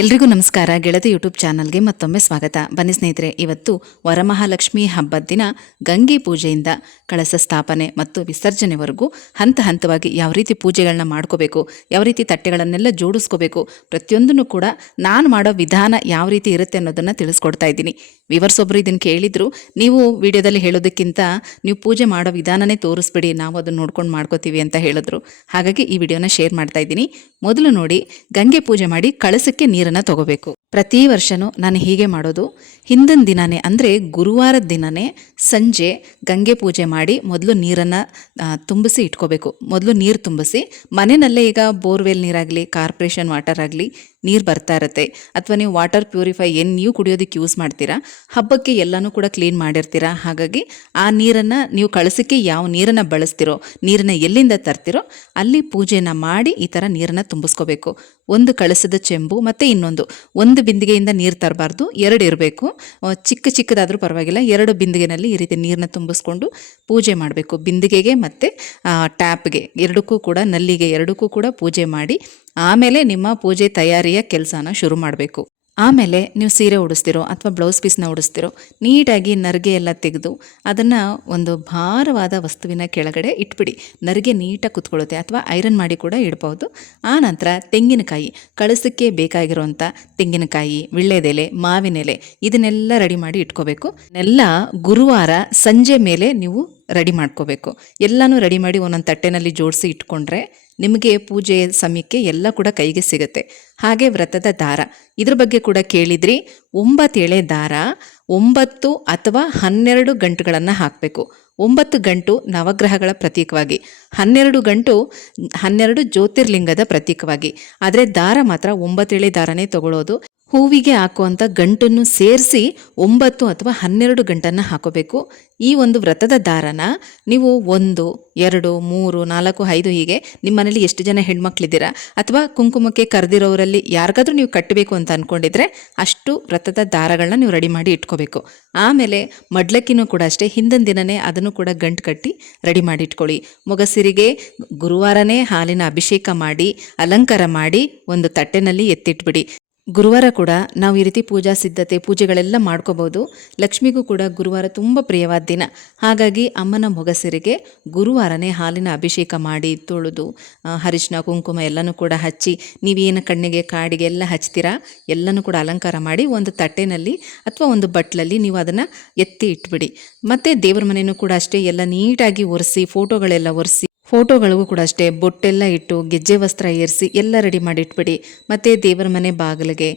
ಎಲ್ರಿಗೂ ನಮಸ್ಕಾರ. ಗೆಳತಿ ಯೂಟ್ಯೂಬ್ ಚಾನಲ್ಗೆ ಮತ್ತೊಮ್ಮೆ ಸ್ವಾಗತ. ಬನ್ನಿ ಸ್ನೇಹಿತರೆ, ಇವತ್ತು ವರಮಹಾಲಕ್ಷ್ಮಿ ಹಬ್ಬದ ದಿನ ಗಂಗೆ ಪೂಜೆಯಿಂದ ಕಳಸ ಸ್ಥಾಪನೆ ಮತ್ತು ವಿಸರ್ಜನೆವರೆಗೂ ಹಂತ ಹಂತವಾಗಿ ಯಾವ ರೀತಿ ಪೂಜೆಗಳನ್ನ ಮಾಡ್ಕೋಬೇಕು, ಯಾವ ರೀತಿ ತಟ್ಟೆಗಳನ್ನೆಲ್ಲ ಜೋಡಿಸ್ಕೋಬೇಕು, ಪ್ರತಿಯೊಂದನ್ನು ಕೂಡ ನಾನು ಮಾಡೋ ವಿಧಾನ ಯಾವ ರೀತಿ ಇರುತ್ತೆ ಅನ್ನೋದನ್ನು ತಿಳಿಸ್ಕೊಡ್ತಾ ಇದ್ದೀನಿ. ವಿವರ್ಸ್ ಒಬ್ರು ಇದನ್ನು ಕೇಳಿದ್ರು, ನೀವು ವಿಡಿಯೋದಲ್ಲಿ ಹೇಳೋದಕ್ಕಿಂತ ನೀವು ಪೂಜೆ ಮಾಡೋ ವಿಧಾನನೇ ತೋರಿಸ್ಬಿಡಿ, ನಾವು ಅದನ್ನು ನೋಡ್ಕೊಂಡು ಮಾಡ್ಕೋತೀವಿ ಅಂತ ಹೇಳಿದ್ರು. ಹಾಗಾಗಿ ಈ ವಿಡಿಯೋನ ಶೇರ್ ಮಾಡ್ತಾ ಇದ್ದೀನಿ. ಮೊದಲು ನೋಡಿ, ಗಂಗೆ ಪೂಜೆ ಮಾಡಿ ಕಳಸಕ್ಕೆ ನೀರನ್ನು ತಗೋಬೇಕು. ಪ್ರತಿ ವರ್ಷನೂ ನಾನು ಹೀಗೆ ಮಾಡೋದು. ಹಿಂದಿನ ದಿನನೇ ಅಂದರೆ ಗುರುವಾರದ ದಿನನೇ ಸಂಜೆ ಗಂಗೆ ಪೂಜೆ ಮಾಡಿ ಮೊದಲು ನೀರನ್ನು ತುಂಬಿಸಿ ಇಟ್ಕೋಬೇಕು. ಮೊದಲು ನೀರು ತುಂಬಿಸಿ ಮನೆಯಲ್ಲೇ ಈಗ ಬೋರ್ವೆಲ್ ನೀರಾಗಲಿ, ಕಾರ್ಪೊರೇಷನ್ ವಾಟರ್ ಆಗಲಿ ನೀರು ಬರ್ತಾ ಇರುತ್ತೆ. ಅಥವಾ ನೀವು ವಾಟರ್ ಪ್ಯೂರಿಫೈ ಏನು ನೀವು ಕುಡಿಯೋದಕ್ಕೆ ಯೂಸ್ ಮಾಡ್ತೀರಾ, ಹಬ್ಬಕ್ಕೆ ಎಲ್ಲನೂ ಕೂಡ ಕ್ಲೀನ್ ಮಾಡಿರ್ತೀರಾ? ಹಾಗಾಗಿ ಆ ನೀರನ್ನು ನೀವು ಕಳಸಕ್ಕೆ ಯಾವ ನೀರನ್ನು ಬಳಸ್ತಿರೋ, ನೀರನ್ನು ಎಲ್ಲಿಂದ ತರ್ತಿರೋ, ಅಲ್ಲಿ ಪೂಜೆನ ಮಾಡಿ ಈ ಥರ ನೀರನ್ನು ತುಂಬಿಸ್ಕೋಬೇಕು. ಒಂದು ಕಳಸದ ಚೆಂಬು ಮತ್ತು ಇನ್ನೊಂದು. ಒಂದು ಬಿಂದಿಗೆಯಿಂದ ನೀರು ತರಬಾರ್ದು, ಎರಡು ಇರಬೇಕು. ಚಿಕ್ಕ ಚಿಕ್ಕದಾದರೂ ಪರವಾಗಿಲ್ಲ, ಎರಡು ಬಿಂದಿಗೆನಲ್ಲಿ ಈ ರೀತಿ ನೀರನ್ನ ತುಂಬಿಸ್ಕೊಂಡು ಪೂಜೆ ಮಾಡಬೇಕು. ಬಿಂದಿಗೆಗೆ ಮತ್ತು ಟ್ಯಾಪ್ಗೆ, ಎರಡಕ್ಕೂ ಕೂಡ, ನಲ್ಲಿಗೆ ಎರಡಕ್ಕೂ ಕೂಡ ಪೂಜೆ ಮಾಡಿ ಆಮೇಲೆ ನಿಮ್ಮ ಪೂಜೆ ತಯಾರಿಯ ಕೆಲಸನ ಶುರು ಮಾಡಬೇಕು. ಆಮೇಲೆ ನೀವು ಸೀರೆ ಉಡಿಸ್ತಿರೋ ಅಥವಾ ಬ್ಲೌಸ್ ಪೀಸ್ನ ಉಡಿಸ್ತಿರೋ ನೀಟಾಗಿ ನರಿಗೆ ಎಲ್ಲ ತೆಗೆದು ಅದನ್ನು ಒಂದು ಭಾರವಾದ ವಸ್ತುವಿನ ಕೆಳಗಡೆ ಇಟ್ಬಿಡಿ. ನರಿಗೆ ನೀಟಾಗಿ ಕುತ್ಕೊಳ್ಳುತ್ತೆ ಅಥವಾ ಐರನ್ ಮಾಡಿ ಕೂಡ ಇಡ್ಬೋದು ನಂತರ ತೆಂಗಿನಕಾಯಿ, ಕಳಸಕ್ಕೆ ಬೇಕಾಗಿರುವಂಥ ತೆಂಗಿನಕಾಯಿ, ವಿಳ್ಳೆದೆಲೆ, ಮಾವಿನೆಲೆ ಇದನ್ನೆಲ್ಲ ರೆಡಿ ಮಾಡಿ ಇಟ್ಕೋಬೇಕು. ಎಲ್ಲ ಗುರುವಾರ ಸಂಜೆ ಮೇಲೆ ನೀವು ರೆಡಿ ಮಾಡ್ಕೋಬೇಕು. ಎಲ್ಲನೂ ರೆಡಿ ಮಾಡಿ ಒಂದೊಂದು ತಟ್ಟೆನಲ್ಲಿ ಜೋಡಿಸಿ ಇಟ್ಕೊಂಡ್ರೆ ನಿಮಗೆ ಪೂಜೆ ಸಮಯಕ್ಕೆ ಎಲ್ಲ ಕೂಡ ಕೈಗೆ ಸಿಗುತ್ತೆ. ಹಾಗೆ ವ್ರತದ ದಾರ. ಇದ್ರ ಬಗ್ಗೆ ಕೂಡ ಕೇಳಿದ್ರಿ. ಒಂಬತ್ತು ಎಳೆ ದಾರ, ಒಂಬತ್ತು ಅಥವಾ ಹನ್ನೆರಡು ಗಂಟುಗಳನ್ನು ಹಾಕಬೇಕು. ಒಂಬತ್ತು ಗಂಟು ನವಗ್ರಹಗಳ ಪ್ರತೀಕವಾಗಿ. ಹನ್ನೆರಡು ಗಂಟು ಹನ್ನೆರಡು ಜ್ಯೋತಿರ್ಲಿಂಗದ ಪ್ರತೀಕವಾಗಿ. ಆದರೆ ದಾರ ಮಾತ್ರ ಒಂಬತ್ತೇಳೆ ದಾರನೇ ತಗೊಳ್ಳೋದು ಹೂವಿಗೆ ಹಾಕುವಂಥ ಗಂಟನ್ನು ಸೇರಿಸಿ ಒಂಬತ್ತು ಅಥವಾ ಹನ್ನೆರಡು ಗಂಟನ್ನು ಹಾಕೋಬೇಕು. ಈ ಒಂದು ವ್ರತದ ದಾರನ ನೀವು ಒಂದು, ಎರಡು, ಮೂರು, ನಾಲ್ಕು, ಐದು ಹೀಗೆ ನಿಮ್ಮ ಮನೇಲಿ ಎಷ್ಟು ಜನ ಹೆಣ್ಮಕ್ಳಿದ್ದೀರಾ ಅಥವಾ ಕುಂಕುಮಕ್ಕೆ ಕರೆದಿರೋರಲ್ಲಿ ಯಾರಿಗಾದ್ರೂ ನೀವು ಕಟ್ಟಬೇಕು ಅಂತ ಅಂದ್ಕೊಂಡಿದ್ರೆ ಅಷ್ಟು ವ್ರತದ ದಾರಗಳನ್ನ ನೀವು ರೆಡಿ ಮಾಡಿ ಇಟ್ಕೋಬೇಕು. ಆಮೇಲೆ ಮಡ್ಲಕ್ಕಿನೂ ಕೂಡ ಅಷ್ಟೇ, ಹಿಂದಿನ ದಿನನೇ ಅದನ್ನು ಕೂಡ ಗಂಟು ಕಟ್ಟಿ ರೆಡಿ ಮಾಡಿ ಇಟ್ಕೊಳ್ಳಿ. ಮೊಗಸಿರಿಗೆ ಗುರುವಾರನೇ ಹಾಲಿನ ಅಭಿಷೇಕ ಮಾಡಿ, ಅಲಂಕಾರ ಮಾಡಿ ಒಂದು ತಟ್ಟೆನಲ್ಲಿ ಎತ್ತಿಟ್ಬಿಡಿ. ಗುರುವಾರ ಕೂಡ ನಾವು ಈ ರೀತಿ ಪೂಜಾ ಸಿದ್ಧತೆ, ಪೂಜೆಗಳೆಲ್ಲ ಮಾಡ್ಕೋಬೋದು. ಲಕ್ಷ್ಮಿಗೂ ಕೂಡ ಗುರುವಾರ ತುಂಬ ಪ್ರಿಯವಾದ ದಿನ. ಹಾಗಾಗಿ ಅಮ್ಮನ ಮೊಗಸಿರಿಗೆ ಗುರುವಾರನೇ ಹಾಲಿನ ಅಭಿಷೇಕ ಮಾಡಿ ತೊಳೆದು ಹರಿಶಿನ ಕುಂಕುಮ ಎಲ್ಲನೂ ಕೂಡ ಹಚ್ಚಿ, ನೀವೇನು ಕಣ್ಣಿಗೆ, ಕಾಡಿಗೆ ಎಲ್ಲ ಹಚ್ತೀರಾ? ಎಲ್ಲನೂ ಕೂಡ ಅಲಂಕಾರ ಮಾಡಿ ಒಂದು ತಟ್ಟೆನಲ್ಲಿ ಅಥವಾ ಒಂದು ಬಟ್ಲಲ್ಲಿ ನೀವು ಅದನ್ನು ಎತ್ತಿ ಇಟ್ಬಿಡಿ. ಮತ್ತು ದೇವ್ರ ಮನೆಯೂ ಕೂಡ ಅಷ್ಟೇ ಎಲ್ಲ ನೀಟಾಗಿ ಒರೆಸಿ, ಫೋಟೋಗಳೆಲ್ಲ ಒರೆಸಿ ಫೋಟೋಗಳಿಗೂ ಕೂಡ ಅಷ್ಟೇ ಬೊಟ್ಟೆಲ್ಲ ಇಟ್ಟು ಗೆಜ್ಜೆ ವಸ್ತ್ರ ಏರಿಸಿ ಎಲ್ಲ ರೆಡಿ ಮಾಡಿಟ್ಬಿಡಿ. ಮತ್ತು ದೇವರ ಮನೆ ಬಾಗಿಲಿಗೆ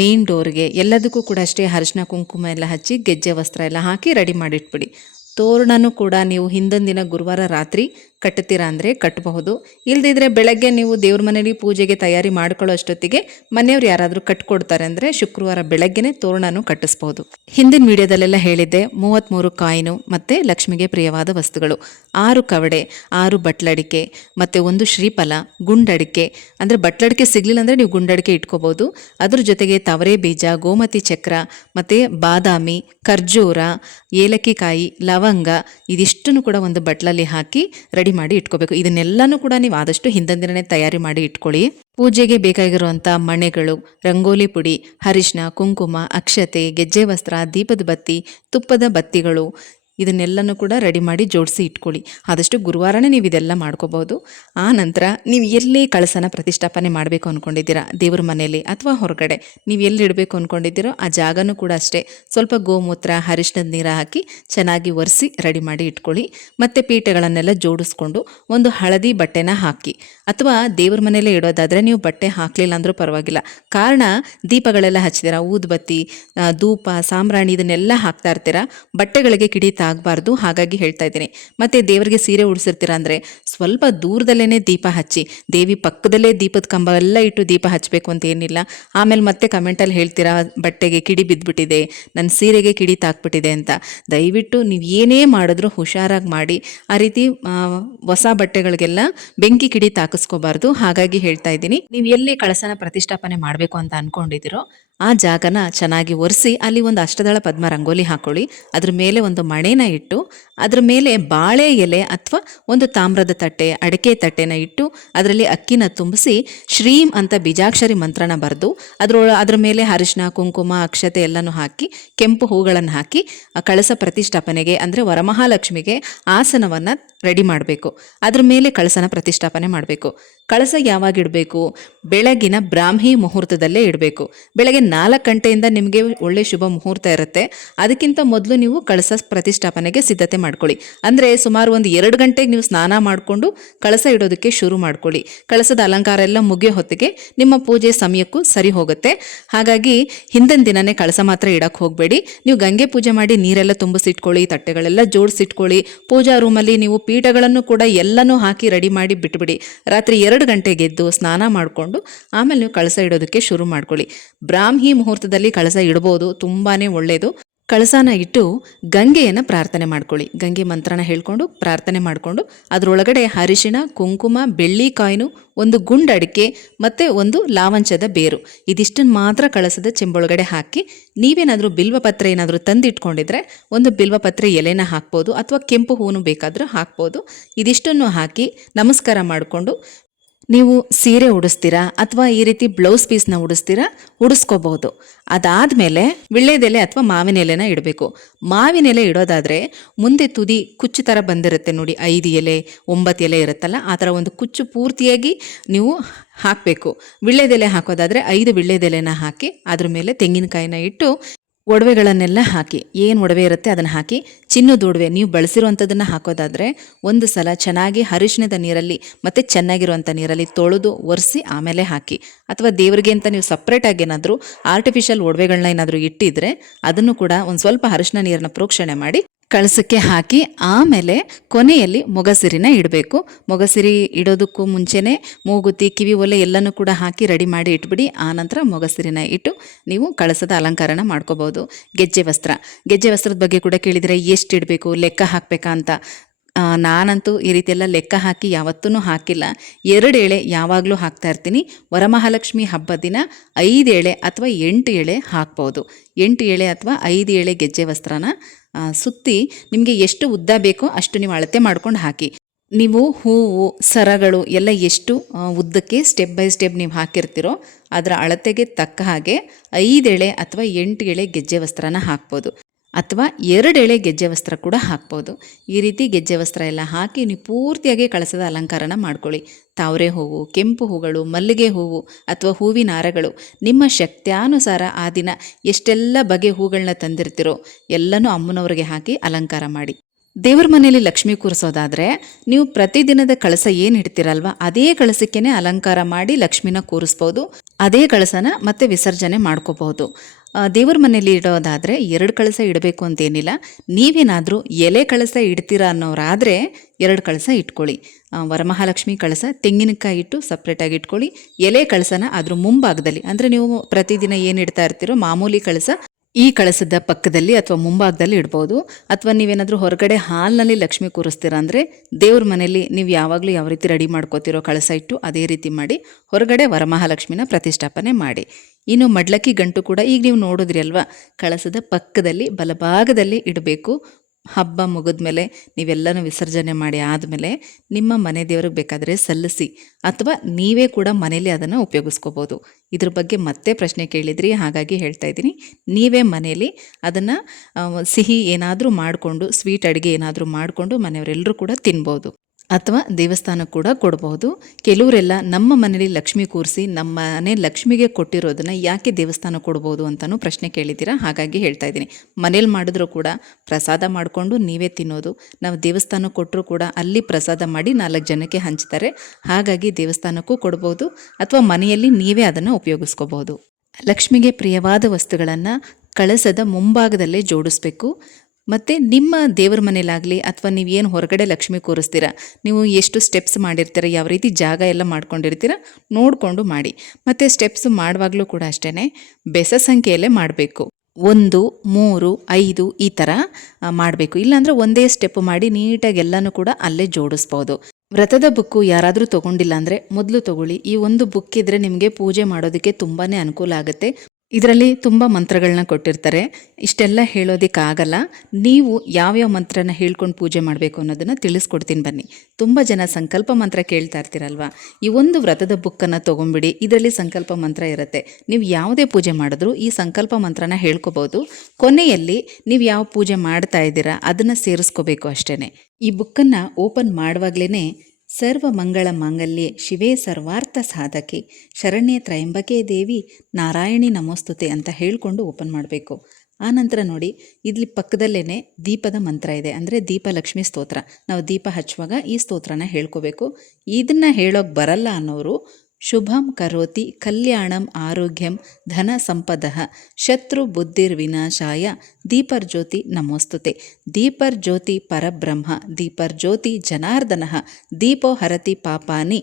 ಮೇನ್ ಡೋರ್ಗೆ ಎಲ್ಲದಕ್ಕೂ ಕೂಡ ಅಷ್ಟೇ ಅರಿಶಿನ, ಕುಂಕುಮ ಎಲ್ಲ ಹಚ್ಚಿ ಗೆಜ್ಜೆ ವಸ್ತ್ರ ಎಲ್ಲ ಹಾಕಿ ರೆಡಿ ಮಾಡಿಟ್ಬಿಡಿ. ತೋರಣನೂ ಕೂಡ ನೀವು ಹಿಂದಿನ ದಿನ ಗುರುವಾರ ರಾತ್ರಿ ಕಟ್ಟುತ್ತೀರಾ ಅಂದರೆ ಕಟ್ಟಬಹುದು. ಇಲ್ದಿದ್ರೆ ಬೆಳಗ್ಗೆ ನೀವು ದೇವ್ರ ಮನೇಲಿ ಪೂಜೆಗೆ ತಯಾರಿ ಮಾಡ್ಕೊಳ್ಳೋ ಅಷ್ಟೊತ್ತಿಗೆ ಮನೆಯವ್ರು ಯಾರಾದರೂ ಕಟ್ಕೊಡ್ತಾರೆ ಅಂದರೆ ಶುಕ್ರವಾರ ಬೆಳಗ್ಗೆನೆ ತೋರಣನೂ ಕಟ್ಟಿಸ್ಬೋದು ಹಿಂದಿನ ವಿಡಿಯೋದಲ್ಲೆಲ್ಲ ಹೇಳಿದ್ದೆ ಮೂವತ್ತ್ಮೂರು ಕಾಯಿನು ಮತ್ತು ಲಕ್ಷ್ಮಿಗೆ ಪ್ರಿಯವಾದ ವಸ್ತುಗಳು. ಆರು ಕವಡೆ, ಆರು ಬಟ್ಲಡಿಕೆ, ಮತ್ತು ಒಂದು ಶ್ರೀಫಲ, ಗುಂಡಡಿಕೆ. ಅಂದರೆ ಬಟ್ಲಡಿಕೆ ಸಿಗಲಿಲ್ಲ ಅಂದರೆ ನೀವು ಗುಂಡಡಿಕೆ ಇಟ್ಕೋಬೋದು ಅದ್ರ ಜೊತೆಗೆ ತವರೆ ಬೀಜ, ಗೋಮತಿ ಚಕ್ರ, ಮತ್ತು ಬಾದಾಮಿ, ಖರ್ಜೂರ, ಏಲಕ್ಕಿ ಕಾಯಿ ಇದಿಷ್ಟನ್ನು ಕೂಡ ಒಂದು ಬಟ್ಲಲ್ಲಿ ಹಾಕಿ ರೆಡಿ ರೆಡಿ ಮಾಡಿ ಇಟ್ಕೋಬೇಕು. ಇದನ್ನೆಲ್ಲನೂ ಕೂಡ ನೀವು ಆದಷ್ಟು ಹಿಂದಿನ ದಿನನೇ ತಯಾರಿ ಮಾಡಿ ಇಟ್ಕೊಳ್ಳಿ. ಪೂಜೆಗೆ ಬೇಕಾಗಿರುವಂಥ ಮಣೆಗಳು, ರಂಗೋಲಿ ಪುಡಿ ಹರಿಶಿನ ಕುಂಕುಮ, ಅಕ್ಷತೆ, ಗೆಜ್ಜೆ ವಸ್ತ್ರ, ದೀಪದ ಬತ್ತಿ, ತುಪ್ಪದ ಬತ್ತಿಗಳು ಇದನ್ನೆಲ್ಲನೂ ಕೂಡ ರೆಡಿ ಮಾಡಿ ಜೋಡಿಸಿ ಇಟ್ಕೊಳ್ಳಿ. ಆದಷ್ಟು ಗುರುವಾರನೇ ನೀವು ಇದೆಲ್ಲ ಮಾಡ್ಕೋಬೋದು ಆ ನಂತರ ನೀವು ಎಲ್ಲಿ ಕಳಸನ ಪ್ರತಿಷ್ಠಾಪನೆ ಮಾಡಬೇಕು ಅಂದ್ಕೊಂಡಿದ್ದೀರಾ ದೇವ್ರ ಮನೆಯಲ್ಲಿ ಅಥವಾ ಹೊರಗಡೆ? ನೀವು ಎಲ್ಲಿ ಇಡಬೇಕು ಅಂದ್ಕೊಂಡಿದ್ದೀರೋ ಆ ಜಾಗನೂ ಕೂಡ ಅಷ್ಟೇ. ಸ್ವಲ್ಪ ಗೋಮೂತ್ರ ಅರಿಶಿನದ ನೀರು ಹಾಕಿ ಚೆನ್ನಾಗಿ ಒರೆಸಿ ರೆಡಿ ಮಾಡಿ ಇಟ್ಕೊಳ್ಳಿ. ಮತ್ತು ಪೀಠಗಳನ್ನೆಲ್ಲ ಜೋಡಿಸ್ಕೊಂಡು ಒಂದು ಹಳದಿ ಬಟ್ಟೆನ ಹಾಕಿ. ಅಥವಾ ದೇವ್ರ ಮನೆಯಲ್ಲೇ ಇಡೋದಾದರೆ ನೀವು ಬಟ್ಟೆ ಹಾಕಲಿಲ್ಲ ಅಂದರೂ ಪರವಾಗಿಲ್ಲ. ಕಾರಣ ದೀಪಗಳೆಲ್ಲ ಹಚ್ಚಿದ್ದೀರಾ? ಊದ್ಬತ್ತಿ ಧೂಪ, ಸಾಂಬ್ರಾಣಿ ಇದನ್ನೆಲ್ಲ ಹಾಕ್ತಾ ಇರ್ತೀರಾ? ಬಟ್ಟೆಗಳಿಗೆ ಕಿಡಿತಾ ಆಗಬಾರ್ದು. ಹಾಗಾಗಿ ಹೇಳ್ತಾ ಇದ್ದೀನಿ. ಮತ್ತೆ ದೇವರಿಗೆ ಸೀರೆ ಉಡಿಸಿರ್ತೀರ ಅಂದರೆ ಸ್ವಲ್ಪ ದೂರದಲ್ಲೇ ದೀಪ ಹಚ್ಚಿ, ದೇವಿ ಪಕ್ಕದಲ್ಲೇ ದೀಪದ ಕಂಬ ಎಲ್ಲ ಇಟ್ಟು ದೀಪ ಹಚ್ಚಬೇಕು ಅಂತ ಏನಿಲ್ಲ. ಆಮೇಲೆ ಮತ್ತೆ ಕಮೆಂಟಲ್ಲಿ ಹೇಳ್ತೀರಾ, ಬಟ್ಟೆಗೆ ಕಿಡಿ ಬಿದ್ದುಬಿಟ್ಟಿದೆ ನನ್ನ ಸೀರೆಗೆ ಕಿಡಿ ತಾಕ್ಬಿಟ್ಟಿದೆ ಅಂತ. ದಯವಿಟ್ಟು ನೀವು ಏನೇ ಮಾಡಿದ್ರೂ ಹುಷಾರಾಗಿ ಮಾಡಿ. ಆ ರೀತಿ ಹೊಸ ಬಟ್ಟೆಗಳಿಗೆಲ್ಲ ಬೆಂಕಿ ಕಿಡಿ ತಾಕಿಸ್ಕೋಬಾರ್ದು. ಹಾಗಾಗಿ ಹೇಳ್ತಾ ಇದ್ದೀನಿ. ನೀವು ಎಲ್ಲಿ ಕಳಸನ ಪ್ರತಿಷ್ಠಾಪನೆ ಮಾಡಬೇಕು ಅಂತ ಅಂದ್ಕೊಂಡಿದ್ದೀರೋ ಆ ಜಾಗನ ಚೆನ್ನಾಗಿ ಒರೆಸಿ ಅಲ್ಲಿ ಒಂದು ಅಷ್ಟದಳ ಪದ್ಮ ರಂಗೋಲಿ ಹಾಕೊಳ್ಳಿ. ಅದ್ರ ಮೇಲೆ ಒಂದು ಮಣೆನ ಇಟ್ಟು, ಅದ್ರ ಮೇಲೆ ಬಾಳೆ ಎಲೆ ಅಥವಾ ಒಂದು ತಾಮ್ರದ ತಟ್ಟೆ, ಅಡಿಕೆ ತಟ್ಟೆನ ಇಟ್ಟು ಅದರಲ್ಲಿ ಅಕ್ಕಿನ ತುಂಬಿಸಿ ಶ್ರೀಂ ಅಂತ ಬೀಜಾಕ್ಷರಿ ಮಂತ್ರನ ಬರೆದು ಅದರೊಳ, ಅದ್ರ ಮೇಲೆ ಅರಿಶಿನ ಕುಂಕುಮ, ಅಕ್ಷತೆ ಎಲ್ಲನೂ ಹಾಕಿ, ಕೆಂಪು ಹೂಗಳನ್ನು ಹಾಕಿ ಕಳಸ ಪ್ರತಿಷ್ಠಾಪನೆಗೆ ಅಂದರೆ ವರಮಹಾಲಕ್ಷ್ಮಿಗೆ ಆಸನವನ್ನು ರೆಡಿ ಮಾಡಬೇಕು. ಅದ್ರ ಮೇಲೆ ಕಳಸನ ಪ್ರತಿಷ್ಠಾಪನೆ ಮಾಡಬೇಕು. ಕಳಸ ಯಾವಾಗ ಇಡಬೇಕು? ಬೆಳಗಿನ ಬ್ರಾಹ್ಮಿ ಮುಹೂರ್ತದಲ್ಲೇ ಇಡಬೇಕು. ಬೆಳಗ್ಗೆ ನಾಲ್ಕು ಗಂಟೆಯಿಂದ ನಿಮಗೆ ಒಳ್ಳೆ ಶುಭ ಮುಹೂರ್ತ ಇರುತ್ತೆ. ಅದಕ್ಕಿಂತ ಮೊದಲು ನೀವು ಕಳಸ ಪ್ರತಿಷ್ಠಾಪನೆಗೆ ಸಿದ್ಧತೆ ಮಾಡ್ಕೊಳ್ಳಿ. ಅಂದರೆ ಸುಮಾರು ಒಂದು ಎರಡು ಗಂಟೆಗೆ ನೀವು ಸ್ನಾನ ಮಾಡಿಕೊಂಡು ಕಳಸ ಇಡೋದಕ್ಕೆ ಶುರು ಮಾಡ್ಕೊಳ್ಳಿ. ಕಳಸದ ಅಲಂಕಾರ ಎಲ್ಲ ಮುಗಿಯೋ ಹೊತ್ತಿಗೆ ನಿಮ್ಮ ಪೂಜೆ ಸಮಯಕ್ಕೂ ಸರಿ ಹೋಗುತ್ತೆ. ಹಾಗಾಗಿ ಹಿಂದಿನ ದಿನನೇ ಕಳಸ ಮಾತ್ರ ಇಡಕ್ಕೆ ಹೋಗಬೇಡಿ. ನೀವು ಗಂಗೆ ಪೂಜೆ ಮಾಡಿ ನೀರೆಲ್ಲ ತುಂಬಿಸಿಟ್ಕೊಳ್ಳಿ, ತಟ್ಟೆಗಳೆಲ್ಲ ಜೋಡಿಸಿಟ್ಕೊಳ್ಳಿ. ಪೂಜಾ ರೂಮಲ್ಲಿ ನೀವು ಪೀಠಗಳನ್ನು ಕೂಡ ಎಲ್ಲನೂ ಹಾಕಿ ರೆಡಿ ಮಾಡಿ ಬಿಟ್ಬಿಡಿ. ರಾತ್ರಿ ಎರಡು ಗಂಟೆಗೆ ಎದ್ದು ಸ್ನಾನ ಮಾಡಿಕೊಂಡು ಆಮೇಲೆ ನೀವು ಕಳಸ ಇಡೋದಕ್ಕೆ ಶುರು ಮಾಡ್ಕೊಳ್ಳಿ. ಬ್ರಾಹ್ಮಿ ಮುಹೂರ್ತದಲ್ಲಿ ಕಳಸ ಇಡಬಹುದು ತುಂಬಾನೇ ಒಳ್ಳೆಯದು ಕಳಸಾನ ಇಟ್ಟು ಗಂಗೆಯನ್ನು ಪ್ರಾರ್ಥನೆ ಮಾಡ್ಕೊಳ್ಳಿ. ಗಂಗೆ ಮಂತ್ರನ ಹೇಳ್ಕೊಂಡು ಪ್ರಾರ್ಥನೆ ಮಾಡಿಕೊಂಡು ಅದರೊಳಗಡೆ ಅರಿಶಿಣ, ಕುಂಕುಮ ಬೆಳ್ಳಿ ಕಾಯಿನು ಒಂದು ಗುಂಡಡಿಕೆ ಮತ್ತು ಒಂದು ಲಾವಂಚದ ಬೇರು. ಇದಿಷ್ಟನ್ನು ಮಾತ್ರ ಕಳಸದ ಚೆಂಬೊಳಗಡೆ ಹಾಕಿ ನೀವೇನಾದರೂ ಬಿಲ್ವಪತ್ರೆ ಏನಾದರೂ ತಂದಿಟ್ಕೊಂಡಿದ್ರೆ ಒಂದು ಬಿಲ್ವಪತ್ರೆ ಎಲೆನ ಹಾಕ್ಬೋದು ಅಥವಾ ಕೆಂಪು ಹೂವು ಬೇಕಾದರೂ ಹಾಕ್ಬೋದು. ಇದಿಷ್ಟನ್ನು ಹಾಕಿ ನಮಸ್ಕಾರ ಮಾಡಿಕೊಂಡು ನೀವು ಸೀರೆ ಉಡಿಸ್ತೀರಾ ಅಥವಾ ಈ ರೀತಿ ಬ್ಲೌಸ್ ಪೀಸ್ನ ಉಡಿಸ್ತೀರಾ? ಉಡಿಸ್ಕೋಬಹುದು. ಅದಾದಮೇಲೆ ವಿಳ್ಳೆದೆಲೆ ಅಥವಾ ಮಾವಿನ ಎಲೆನ ಇಡಬೇಕು. ಮಾವಿನ ಎಲೆ ಇಡೋದಾದರೆ ಮುಂದೆ ತುದಿ ಕುಚ್ಚು ಥರ ಬಂದಿರುತ್ತೆ ನೋಡಿ. ಐದು ಎಲೆ, ಒಂಬತ್ತು ಎಲೆ ಇರುತ್ತಲ್ಲ, ಆ ಥರ ಒಂದು ಕುಚ್ಚು ಪೂರ್ತಿಯಾಗಿ ನೀವು ಹಾಕಬೇಕು. ವಿಳ್ಳೆದೆಲೆ ಹಾಕೋದಾದರೆ ಐದು ವಿಳ್ಳೆದೆಲೆನ ಹಾಕಿ ಅದ್ರ ಮೇಲೆ ತೆಂಗಿನಕಾಯಿನ ಇಟ್ಟು ಒಡವೆಗಳನ್ನೆಲ್ಲ ಹಾಕಿ, ಏನು ಒಡವೆ ಇರುತ್ತೆ ಅದನ್ನು ಹಾಕಿ, ಚಿನ್ನದ ಒಡವೆ, ನೀವು ಬಳಸಿರುವಂಥದ್ದನ್ನು ಹಾಕೋದಾದರೆ ಒಂದು ಸಲ ಚೆನ್ನಾಗಿ ಅರಿಶಿಣದ ನೀರಲ್ಲಿ ಮತ್ತು ಚೆನ್ನಾಗಿರುವಂಥ ನೀರಲ್ಲಿ ತೊಳೆದು ಒರೆಸಿ ಆಮೇಲೆ ಹಾಕಿ. ಅಥವಾ ದೇವರಿಗೆ ಅಂತ ನೀವು ಸಪ್ರೇಟಾಗಿ ಏನಾದರೂ ಆರ್ಟಿಫಿಷಿಯಲ್ ಒಡವೆಗಳನ್ನ ಏನಾದರೂ ಇಟ್ಟಿದ್ರೆ ಅದನ್ನು ಕೂಡ ಒಂದು ಸ್ವಲ್ಪ ಅರಿಶಿನ ನೀರನ್ನು ಪ್ರೋಕ್ಷಣೆ ಮಾಡಿ ಕಳಸಕ್ಕೆ ಹಾಕಿ ಆಮೇಲೆ ಕೊನೆಯಲ್ಲಿ ಮೊಗಸಿರಿನ ಇಡಬೇಕು. ಮೊಗಸಿರಿ ಇಡೋದಕ್ಕೂ ಮುಂಚೆನೇ ಮೂಗುತಿ, ಕಿವಿ ಒಲೆ ಎಲ್ಲನೂ ಕೂಡ ಹಾಕಿ ರೆಡಿ ಮಾಡಿ ಇಟ್ಬಿಡಿ. ಆನಂತರ ಮೊಗಸಿರಿನ ಇಟ್ಟು ನೀವು ಕಳಸದ ಅಲಂಕಾರನ ಮಾಡ್ಕೋಬೋದು. ಗೆಜ್ಜೆ ವಸ್ತ್ರ. ಗೆಜ್ಜೆ ವಸ್ತ್ರದ ಬಗ್ಗೆ ಕೂಡ ಕೇಳಿದರೆ ಎಷ್ಟು ಇಡಬೇಕು ಲೆಕ್ಕ ಹಾಕಬೇಕಾ ಅಂತ. ನಾನಂತೂ ಈ ರೀತಿಯೆಲ್ಲ ಲೆಕ್ಕ ಹಾಕಿ ಯಾವತ್ತೂ ಹಾಕಿಲ್ಲ. ಎರಡು ಎಳೆ ಯಾವಾಗಲೂ ಹಾಕ್ತಾ ಇರ್ತೀನಿ. ವರಮಹಾಲಕ್ಷ್ಮಿ ಹಬ್ಬದ ದಿನ ಐದು ಎಳೆ ಅಥವಾ ಎಂಟು ಎಳೆ ಹಾಕ್ಬೋದು. ಎಂಟು ಎಳೆ ಅಥವಾ ಐದು ಎಳೆ ಗೆಜ್ಜೆ ವಸ್ತ್ರನ ಸುತ್ತಿ ನಿಮಗೆ ಎಷ್ಟು ಉದ್ದ ಬೇಕೋ ಅಷ್ಟು ನೀವು ಅಳತೆ ಮಾಡ್ಕೊಂಡು ಹಾಕಿ. ನೀವು ಹೂವು, ಸರಗಳು ಎಲ್ಲ ಎಷ್ಟು ಉದ್ದಕ್ಕೆ ಸ್ಟೆಪ್ ಬೈ ಸ್ಟೆಪ್ ನೀವು ಹಾಕಿರ್ತೀರೋ ಅದರ ಅಳತೆಗೆ ತಕ್ಕ ಹಾಗೆ ಐದು ಎಳೆ ಅಥವಾ ಎಂಟು ಎಳೆ ಗೆಜ್ಜೆ ವಸ್ತ್ರನ ಹಾಕ್ಬೋದು. ಅಥವಾ ಎರಡು ಎಳೆ ಗೆಜ್ಜೆ ವಸ್ತ್ರ ಕೂಡ ಹಾಕ್ಬೋದು. ಈ ರೀತಿ ಗೆಜ್ಜೆ ವಸ್ತ್ರ ಎಲ್ಲ ಹಾಕಿ ನೀವು ಪೂರ್ತಿಯಾಗಿ ಕಳಸದ ಅಲಂಕಾರನ ಮಾಡ್ಕೊಳ್ಳಿ. ತಾವರೆ ಹೂವು, ಕೆಂಪು ಹೂಗಳು, ಮಲ್ಲಿಗೆ ಹೂವು ಅಥವಾ ಹೂವಿನ ಹಾರಗಳು, ನಿಮ್ಮ ಶಕ್ತ್ಯಾನುಸಾರ ಆ ದಿನ ಎಷ್ಟೆಲ್ಲ ಬಗೆ ಹೂಗಳನ್ನ ತಂದಿರ್ತೀರೋ ಎಲ್ಲನೂ ಅಮ್ಮನವ್ರಿಗೆ ಹಾಕಿ ಅಲಂಕಾರ ಮಾಡಿ. ದೇವ್ರ ಮನೆಯಲ್ಲಿ ಲಕ್ಷ್ಮಿ ಕೂರಿಸೋದಾದರೆ ನೀವು ಪ್ರತಿದಿನದ ಕಳಸ ಏನು ಇಡ್ತೀರಲ್ವ, ಅದೇ ಕಳಸಕ್ಕೇನೆ ಅಲಂಕಾರ ಮಾಡಿ ಲಕ್ಷ್ಮಿನ ಕೂರಿಸ್ಬೋದು, ಅದೇ ಕಳಸನ ಮತ್ತೆ ವಿಸರ್ಜನೆ ಮಾಡ್ಕೋಬಹುದು. ದೇವ್ರ ಮನೆಯಲ್ಲಿ ಇಡೋದಾದರೆ ಎರಡು ಕಳಸ ಇಡಬೇಕು ಅಂತೇನಿಲ್ಲ, ನೀವೇನಾದರೂ ಎಲೆ ಕಳಸ ಇಡ್ತೀರಾ ಅನ್ನೋರಾದರೆ ಎರಡು ಕಳಸ ಇಟ್ಕೊಳ್ಳಿ. ವರಮಹಾಲಕ್ಷ್ಮಿ ಕಳಸ ತೆಂಗಿನಕಾಯಿ ಇಟ್ಟು ಸಪ್ರೇಟಾಗಿ ಇಟ್ಕೊಳ್ಳಿ, ಎಲೆ ಕಳಸನ ಅದ್ರ ಮುಂಭಾಗದಲ್ಲಿ, ಅಂದರೆ ನೀವು ಪ್ರತಿದಿನ ಏನು ಇಡ್ತಾ ಇರ್ತೀರೋ ಮಾಮೂಲಿ ಕಳಸ ಈ ಕಳಸದ ಪಕ್ಕದಲ್ಲಿ ಅಥವಾ ಮುಂಭಾಗದಲ್ಲಿ ಇಡ್ಬೋದು. ಅಥವಾ ನೀವೇನಾದರೂ ಹೊರಗಡೆ ಹಾಲ್ನಲ್ಲಿ ಲಕ್ಷ್ಮಿ ಕೂರಿಸ್ತೀರಾ ಅಂದರೆ ದೇವ್ರ ಮನೆಯಲ್ಲಿ ನೀವು ಯಾವಾಗಲೂ ಯಾವ ರೀತಿ ರೆಡಿ ಮಾಡ್ಕೋತಿರೋ ಕಳಸ ಇಟ್ಟು ಅದೇ ರೀತಿ ಮಾಡಿ ಹೊರಗಡೆ ವರಮಹಾಲಕ್ಷ್ಮಿನ ಪ್ರತಿಷ್ಠಾಪನೆ ಮಾಡಿ. ಇನ್ನು ಮಡ್ಲಕ್ಕಿ ಗಂಟು ಕೂಡ ಈಗ ನೀವು ನೋಡಿದ್ರಿ ಅಲ್ವಾ? ಕಳಸದ ಪಕ್ಕದಲ್ಲಿ ಬಲಭಾಗದಲ್ಲಿ ಇಡಬೇಕು. ಹಬ್ಬ ಮುಗಿದ್ಮೇಲೆ ನೀವೆಲ್ಲನೂ ವಿಸರ್ಜನೆ ಮಾಡಿ ಆದಮೇಲೆ ನಿಮ್ಮ ಮನೆ ದೇವ್ರಿಗೆ ಬೇಕಾದರೆ ಸಲ್ಲಿಸಿ ಅಥವಾ ನೀವೇ ಕೂಡ ಮನೇಲಿ ಅದನ್ನು ಉಪಯೋಗಿಸ್ಕೋಬೋದು. ಇದ್ರ ಬಗ್ಗೆ ಮತ್ತೆ ಪ್ರಶ್ನೆ ಕೇಳಿದ್ರಿ, ಹಾಗಾಗಿ ಹೇಳ್ತಾ ಇದ್ದೀನಿ. ನೀವೇ ಮನೇಲಿ ಅದನ್ನು ಸಿಹಿ ಏನಾದರೂ ಮಾಡಿಕೊಂಡು, ಸ್ವೀಟ್ ಅಡುಗೆ ಏನಾದರೂ ಮಾಡಿಕೊಂಡು ಮನೆಯವರೆಲ್ಲರೂ ಕೂಡ ತಿನ್ಬೋದು. ಅಥವಾ ದೇವಸ್ಥಾನಕ್ಕೆ ಕೂಡ ಕೊಡಬಹುದು. ಕೆಲವರೆಲ್ಲ ನಮ್ಮ ಮನೇಲಿ ಲಕ್ಷ್ಮಿ ಕೂರಿಸಿ ನಮ್ಮ ಮನೆ ಲಕ್ಷ್ಮಿಗೆ ಕೊಟ್ಟಿರೋದನ್ನ ಯಾಕೆ ದೇವಸ್ಥಾನ ಕೊಡ್ಬೋದು ಅಂತಲೂ ಪ್ರಶ್ನೆ ಕೇಳಿದ್ದೀರಾ? ಹಾಗಾಗಿ ಹೇಳ್ತಾ ಇದ್ದೀನಿ. ಮನೇಲಿ ಮಾಡಿದ್ರೂ ಕೂಡ ಪ್ರಸಾದ ಮಾಡಿಕೊಂಡು ನೀವೇ ತಿನ್ನೋದು. ನಾವು ದೇವಸ್ಥಾನ ಕೊಟ್ಟರು ಕೂಡ ಅಲ್ಲಿ ಪ್ರಸಾದ ಮಾಡಿ ನಾಲ್ಕು ಜನಕ್ಕೆ ಹಂಚ್ತಾರೆ. ಹಾಗಾಗಿ ದೇವಸ್ಥಾನಕ್ಕೂ ಕೊಡ್ಬೋದು ಅಥವಾ ಮನೆಯಲ್ಲಿ ನೀವೇ ಅದನ್ನು ಉಪಯೋಗಿಸ್ಕೋಬಹುದು. ಲಕ್ಷ್ಮಿಗೆ ಪ್ರಿಯವಾದ ವಸ್ತುಗಳನ್ನು ಕಳಸದ ಮುಂಭಾಗದಲ್ಲೇ ಜೋಡಿಸ್ಬೇಕು. ಮತ್ತು ನಿಮ್ಮ ದೇವರ ಮನೇಲಾಗಲಿ ಅಥವಾ ನೀವು ಏನು ಹೊರಗಡೆ ಲಕ್ಷ್ಮಿ ಕೂರಿಸ್ತೀರಾ, ನೀವು ಎಷ್ಟು ಸ್ಟೆಪ್ಸ್ ಮಾಡಿರ್ತೀರ, ಯಾವ ರೀತಿ ಜಾಗ ಎಲ್ಲ ಮಾಡ್ಕೊಂಡಿರ್ತೀರ ನೋಡಿಕೊಂಡು ಮಾಡಿ. ಮತ್ತು ಸ್ಟೆಪ್ಸ್ ಮಾಡುವಾಗಲೂ ಕೂಡ ಅಷ್ಟೇ ಬೆಸ ಸಂಖ್ಯೆಯಲ್ಲೇ ಮಾಡಬೇಕು. ಒಂದು, ಮೂರು, ಐದು ಈ ಥರ ಮಾಡಬೇಕು. ಇಲ್ಲಾಂದರೆ ಒಂದೇ ಸ್ಟೆಪ್ ಮಾಡಿ ನೀಟಾಗಿ ಎಲ್ಲನೂ ಕೂಡ ಅಲ್ಲೇ ಜೋಡಿಸ್ಬೋದು. ವ್ರತದ ಬುಕ್ಕು ಯಾರಾದರೂ ತೊಗೊಂಡಿಲ್ಲ ಅಂದರೆ ಮೊದಲು ತೊಗೊಳ್ಳಿ. ಈ ಒಂದು ಬುಕ್ ಇದ್ದರೆ ನಿಮಗೆ ಪೂಜೆ ಮಾಡೋದಕ್ಕೆ ತುಂಬಾ ಅನುಕೂಲ ಆಗುತ್ತೆ. ಇದರಲ್ಲಿ ತುಂಬ ಮಂತ್ರಗಳನ್ನ ಕೊಟ್ಟಿರ್ತಾರೆ. ಇಷ್ಟೆಲ್ಲ ಹೇಳೋದಕ್ಕಾಗಲ್ಲ. ನೀವು ಯಾವ್ಯಾವ ಮಂತ್ರನ ಹೇಳ್ಕೊಂಡು ಪೂಜೆ ಮಾಡಬೇಕು ಅನ್ನೋದನ್ನು ತಿಳಿಸ್ಕೊಡ್ತೀನಿ ಬನ್ನಿ. ತುಂಬ ಜನ ಸಂಕಲ್ಪ ಮಂತ್ರ ಕೇಳ್ತಾ ಇರ್ತೀರಲ್ವ? ಈ ಒಂದು ವ್ರತದ ಬುಕ್ಕನ್ನು ತೊಗೊಂಬಿಡಿ ಇದರಲ್ಲಿ ಸಂಕಲ್ಪ ಮಂತ್ರ ಇರುತ್ತೆ. ನೀವು ಯಾವುದೇ ಪೂಜೆ ಮಾಡಿದ್ರೂ ಈ ಸಂಕಲ್ಪ ಮಂತ್ರನ ಹೇಳ್ಕೊಬೋದು. ಕೊನೆಯಲ್ಲಿ ನೀವು ಯಾವ ಪೂಜೆ ಮಾಡ್ತಾ ಇದ್ದೀರಾ, ಅದನ್ನು ಸೇರಿಸ್ಕೋಬೇಕು ಅಷ್ಟೇ ಈ ಬುಕ್ಕನ್ನು ಓಪನ್ ಮಾಡುವಾಗಲೇ ಸರ್ವ ಮಂಗಳ ಮಾಂಗಲ್ಯೆ ಶಿವೇ ಸರ್ವಾರ್ಥ ಸಾಧಕೆ. ಶರಣ್ಯ ತ್ರಯಂಬಕೆ ದೇವಿ, ನಾರಾಯಣಿ ನಮೋಸ್ತುತೆ ಅಂತ ಹೇಳಿಕೊಂಡು ಓಪನ್ ಮಾಡಬೇಕು. ಆನಂತರ ನೋಡಿ, ಇಲ್ಲಿ ಪಕ್ಕದಲ್ಲೇ ದೀಪದ ಮಂತ್ರ ಇದೆ. ಅಂದರೆ ದೀಪಲಕ್ಷ್ಮಿ ಸ್ತೋತ್ರ. ನಾವು ದೀಪ ಹಚ್ಚುವಾಗ ಈ ಸ್ತೋತ್ರನ ಹೇಳ್ಕೋಬೇಕು. ಇದನ್ನು ಹೇಳೋಕೆ ಬರಲ್ಲ ಅನ್ನೋರು ಶುಭಂ ಕರೋತಿ ಕಲ್ಯಾಣಂ ಆರೋಗ್ಯಂ ಧನ ಸಂಪದ ಶತ್ರು ಬುದ್ಧಿರ್ವಿನಾಶಾಯ ದೀಪರ್ಜ್ಯೋತಿ ನಮೋಸ್ತುತೆ. ದೀಪರ್ಜ್ಯೋತಿ ಪರಬ್ರಹ್ಮ ದೀಪರ್ಜ್ಯೋತಿ ಜನಾರ್ದನ, ದೀಪೋ ಹರತಿ ಪಾಪಾನಿ,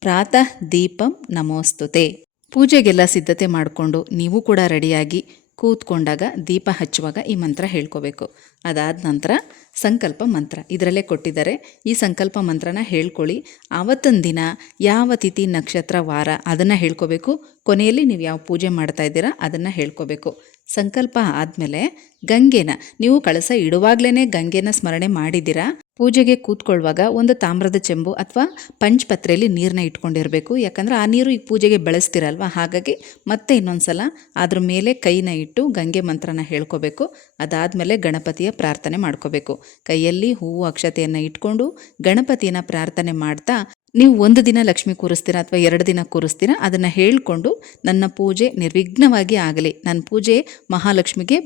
ಪ್ರಾತಃ ದೀಪಂ ನಮೋಸ್ತುತೆ. ಪೂಜೆಗೆಲ್ಲ ಸಿದ್ಧತೆ ಮಾಡಿಕೊಂಡು ನೀವು ಕೂಡ ರೆಡಿಯಾಗಿ ಕೂತ್ಕೊಂಡಾಗ ದೀಪ ಹಚ್ಚುವಾಗ ಈ ಮಂತ್ರ ಹೇಳ್ಕೋಬೇಕು. ಅದಾದ ನಂತರ ಸಂಕಲ್ಪ ಮಂತ್ರ. ಇದರಲ್ಲೇ ಕೊಟ್ಟಿದ್ದಾರೆ, ಈ ಸಂಕಲ್ಪ ಮಂತ್ರನ ಹೇಳ್ಕೊಳ್ಳಿ. ಆವತ್ತಿನ ದಿನ ಯಾವ ತಿಥಿ, ನಕ್ಷತ್ರ, ವಾರ ಅದನ್ನು ಹೇಳ್ಕೋಬೇಕು. ಕೊನೆಯಲ್ಲಿ ನೀವು ಯಾವ ಪೂಜೆ ಮಾಡ್ತಾ ಇದ್ದೀರಾ ಅದನ್ನು ಹೇಳ್ಕೋಬೇಕು. ಸಂಕಲ್ಪ ಆದಮೇಲೆ ಗಂಗೆನ, ನೀವು ಕಳಸ ಇಡುವಾಗಲೇ ಗಂಗೆನ ಸ್ಮರಣೆ ಮಾಡಿದ್ದೀರಾ? ಪೂಜೆಗೆ ಕೂತ್ಕೊಳ್ಳುವಾಗ ಒಂದು ತಾಮ್ರದ ಚೆಂಬು ಅಥವಾ ಪಂಚಪತ್ರೆಯಲ್ಲಿ ನೀರನ್ನ ಇಟ್ಕೊಂಡಿರಬೇಕು. ಯಾಕಂದರೆ ಆ ನೀರು ಈಗ ಪೂಜೆಗೆ ಬಳಸ್ತಿರಲ್ವ? ಹಾಗಾಗಿ ಮತ್ತೆ ಇನ್ನೊಂದು ಸಲ ಅದ್ರ ಮೇಲೆ ಕೈನ ಇಟ್ಟು ಗಂಗೆ ಮಂತ್ರನ ಹೇಳ್ಕೋಬೇಕು. ಅದಾದಮೇಲೆ ಗಣಪತಿಯ ಪ್ರಾರ್ಥನೆ ಮಾಡ್ಕೋಬೇಕು. ಕೈಯಲ್ಲಿ ಹೂವು ಅಕ್ಷತೆಯನ್ನು ಇಟ್ಕೊಂಡು ಗಣಪತಿಯನ್ನು ಪ್ರಾರ್ಥನೆ ಮಾಡ್ತಾ ನೀವು ಒಂದು ದಿನ ಲಕ್ಷ್ಮಿ ಕೂರಿಸ್ತೀರಾ ಅಥವಾ ಎರಡು ದಿನ ಕೂರಿಸ್ತೀರಾ, ಅದನ್ನು ಹೇಳಿಕೊಂಡು ನನ್ನ ಪೂಜೆ ನಿರ್ವಿಘ್ನವಾಗಿ ಆಗಲಿ, ನನ್ನ ಪೂಜೆ ಮಹಾಲಕ್ಷ್ಮಿಗೆ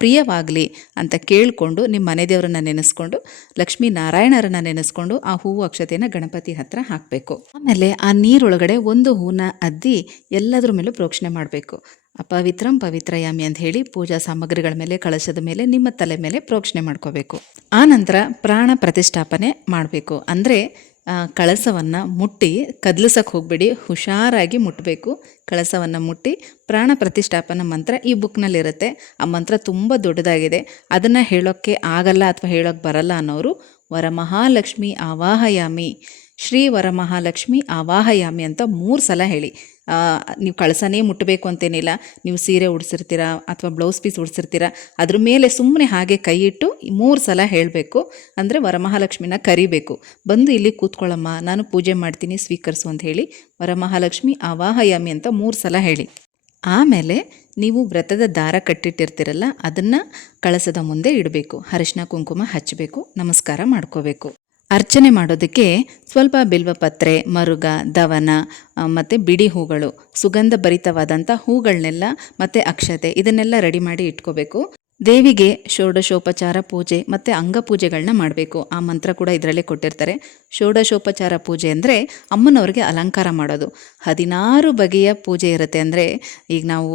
ಪ್ರಿಯವಾಗಲಿ ಅಂತ ಕೇಳಿಕೊಂಡು ನಿಮ್ಮ ಮನೆ ದೇವರನ್ನ ನೆನೆಸ್ಕೊಂಡು, ಲಕ್ಷ್ಮೀ ನಾರಾಯಣರನ್ನ ನೆನೆಸ್ಕೊಂಡು ಆ ಹೂವು ಅಕ್ಷತೆಯನ್ನು ಗಣಪತಿ ಹತ್ರ ಹಾಕಬೇಕು. ಆಮೇಲೆ ಆ ನೀರೊಳಗಡೆ ಒಂದು ಹೂನ ಅದ್ದಿ ಎಲ್ಲದರ ಮೇಲೂ ಪ್ರೋಕ್ಷಣೆ ಮಾಡಬೇಕು. ಅಪವಿತ್ರಂ ಪವಿತ್ರಯಾಮಿ ಅಂತ ಹೇಳಿ ಪೂಜಾ ಸಾಮಗ್ರಿಗಳ ಮೇಲೆ, ಕಳಶದ ಮೇಲೆ, ನಿಮ್ಮ ತಲೆ ಮೇಲೆ ಪ್ರೋಕ್ಷಣೆ ಮಾಡ್ಕೋಬೇಕು. ಆ ನಂತರ ಪ್ರಾಣ ಪ್ರತಿಷ್ಠಾಪನೆ ಮಾಡಬೇಕು. ಅಂದರೆ ಕಳಸವನ್ನು ಮುಟ್ಟಿ ಕದಲಿಸಕ್ಕೆ ಹೋಗಬೇಡಿ, ಹುಷಾರಾಗಿ ಮುಟ್ಟಬೇಕು ಕಳಸವನ್ನು ಮುಟ್ಟಿ, ಪ್ರಾಣ ಪ್ರತಿಷ್ಠಾಪನ ಮಂತ್ರ ಈ ಬುಕ್ನಲ್ಲಿರುತ್ತೆ ಆ ಮಂತ್ರ ತುಂಬ ದೊಡ್ಡದಾಗಿದೆ. ಅದನ್ನು ಹೇಳೋಕ್ಕೆ ಆಗಲ್ಲ ಅಥವಾ ಹೇಳೋಕ್ಕೆ ಬರಲ್ಲ ಅನ್ನೋರು, ವರಮಹಾಲಕ್ಷ್ಮಿ ಆವಾಹಯಾಮಿ. ಶ್ರೀ ವರಮಹಾಲಕ್ಷ್ಮಿ ಆವಾಹಯಾಮಿ ಅಂತ ಮೂರು ಸಲ ಹೇಳಿ. ನೀವು ಕಳಸನೇ ಮುಟ್ಟಬೇಕು ಅಂತೇನಿಲ್ಲ. ನೀವು ಸೀರೆ ಉಡಿಸಿರ್ತೀರಾ ಅಥವಾ ಬ್ಲೌಸ್ ಪೀಸ್ ಉಡಿಸಿರ್ತೀರಾ, ಅದ್ರ ಮೇಲೆ ಸುಮ್ಮನೆ ಹಾಗೆ ಕೈ ಇಟ್ಟು ಮೂರು ಸಲ ಹೇಳಬೇಕು. ಅಂದರೆ ವರಮಹಾಲಕ್ಷ್ಮಿನ ಕರಿಬೇಕು. ಬಂದು ಇಲ್ಲಿ ಕೂತ್ಕೊಳ್ಳಮ್ಮ, ನಾನು ಪೂಜೆ ಮಾಡ್ತೀನಿ, ಸ್ವೀಕರಿಸು ಅಂತ ಹೇಳಿ. ವರಮಹಾಲಕ್ಷ್ಮಿ, ಆವಾಹಯಾಮಿ ಅಂತ ಮೂರು ಸಲ ಹೇಳಿ. ಆಮೇಲೆ ನೀವು ವ್ರತದ ದಾರ ಕಟ್ಟಿಟ್ಟಿರ್ತೀರಲ್ಲ, ಅದನ್ನು ಕಳಸದ ಮುಂದೆ ಇಡಬೇಕು. ಅರಿಶಿನ, ಕುಂಕುಮ ಹಚ್ಚಬೇಕು. ನಮಸ್ಕಾರ ಮಾಡ್ಕೋಬೇಕು. ಅರ್ಚನೆ ಮಾಡೋದಕ್ಕೆ ಸ್ವಲ್ಪ ಬಿಲ್ವಪತ್ರೆ, ಮರುಗ, ದವನ ಮತ್ತು ಬಿಡಿ ಹೂಗಳು ಸುಗಂಧ ಭರಿತವಾದಂಥ ಹೂಗಳನ್ನೆಲ್ಲ ಮತ್ತು ಅಕ್ಷತೆ ಇದನ್ನೆಲ್ಲ ರೆಡಿ ಮಾಡಿ ಇಟ್ಕೋಬೇಕು. ದೇವಿಗೆ ಷೋಡಶೋಪಚಾರ ಪೂಜೆ ಮತ್ತು ಅಂಗಪೂಜೆಗಳನ್ನ ಮಾಡಬೇಕು. ಆ ಮಂತ್ರ ಕೂಡ ಇದರಲ್ಲೇ ಕೊಟ್ಟಿರ್ತಾರೆ. ಷೋಡಶೋಪಚಾರ ಪೂಜೆ ಅಂದರೆ ಅಮ್ಮನವ್ರಿಗೆ ಅಲಂಕಾರ ಮಾಡೋದು. ಹದಿನಾರು ಬಗೆಯ ಪೂಜೆ ಇರುತ್ತೆ ಅಂದರೆ ಈಗ ನಾವು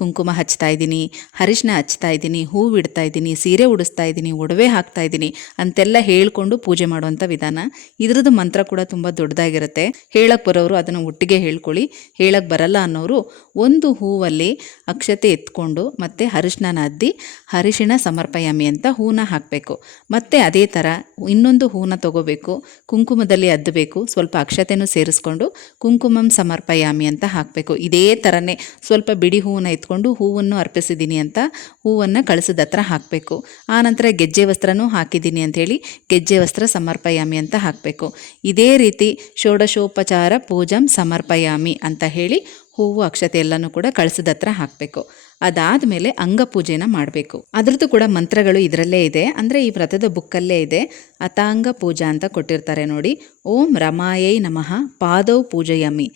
ಕುಂಕುಮ ಹಚ್ತಾ ಇದ್ದೀನಿ, ಅರಿಶಿನ ಹಚ್ತಾ ಇದ್ದೀನಿ ಹೂವು ಇಡ್ತಾ ಇದ್ದೀನಿ, ಸೀರೆ ಉಡಿಸ್ತಾ ಇದ್ದೀನಿ, ಒಡವೆ ಹಾಕ್ತಾ ಇದ್ದೀನಿ ಅಂತೆಲ್ಲ ಹೇಳಿಕೊಂಡು ಪೂಜೆ ಮಾಡುವಂಥ ವಿಧಾನ. ಇದ್ರದ್ದು ಮಂತ್ರ ಕೂಡ ತುಂಬ ದೊಡ್ಡದಾಗಿರುತ್ತೆ. ಹೇಳಕ್ಕೆ ಬರೋರು ಅದನ್ನು ಒಟ್ಟಿಗೆ ಹೇಳ್ಕೊಳ್ಳಿ. ಹೇಳಕ್ಕೆ ಬರಲ್ಲ ಅನ್ನೋರು ಒಂದು ಹೂವಲ್ಲಿ ಅಕ್ಷತೆ ಎತ್ಕೊಂಡು ಮತ್ತು ಅರಿಶಿನ ಅದ್ದಿ ಅರಿಶಿಣ ಸಮರ್ಪಯಾಮಿ ಅಂತ ಹೂನ ಹಾಕಬೇಕು. ಮತ್ತೆ ಅದೇ ಥರ ಇನ್ನೊಂದು ಹೂನ ತಗೋಬೇಕು. ಕುಂಕುಮದಲ್ಲಿ ಅದ್ದಬೇಕು ಸ್ವಲ್ಪ ಅಕ್ಷತೆನೂ ಸೇರಿಸ್ಕೊಂಡು ಕುಂಕುಮಂ ಸಮರ್ಪಯಾಮಿ ಅಂತ ಹಾಕಬೇಕು. ಇದೇ ಥರನೇ ಸ್ವಲ್ಪ ಬಿಡಿ ಹೂವನ್ನು ಎತ್ಕೊಂಡು ಹೂವನ್ನು ಅರ್ಪಿಸಿದ್ದೀನಿ ಅಂತ ಹೂವನ್ನು ಕಳಿಸಿದ ಹತ್ರ ಹಾಕಬೇಕು. ಆನಂತರ ಗೆಜ್ಜೆ ವಸ್ತ್ರನೂ ಹಾಕಿದ್ದೀನಿ ಅಂಥೇಳಿ ಗೆಜ್ಜೆ ವಸ್ತ್ರ ಸಮರ್ಪಯಾಮಿ ಅಂತ ಹಾಕಬೇಕು. ಇದೇ ರೀತಿ ಷೋಡಶೋಪಚಾರ ಪೂಜಂ ಸಮರ್ಪಯಾಮಿ ಅಂತ ಹೇಳಿ ಹೂವು ಅಕ್ಷತೆ ಎಲ್ಲನೂ ಕೂಡ ಕಳಿಸಿದ ಹತ್ರ ಹಾಕಬೇಕು. ಅದಾದಮೇಲೆ ಅಂಗಪೂಜೆನ ಮಾಡಬೇಕು. ಅದ್ರದ್ದು ಕೂಡ ಮಂತ್ರಗಳು ಇದರಲ್ಲೇ ಇದೆ. ಅಂದರೆ ಈ ವ್ರತದ ಬುಕ್ಕಲ್ಲೇ ಇದೆ. ಅತಾಂಗ ಪೂಜಾ ಅಂತ ಕೊಟ್ಟಿರ್ತಾರೆ ನೋಡಿ. ಓಂ ರಮಾಯೈ ನಮಃ. ಪಾದೌ ಪೂಜಯಮಿ.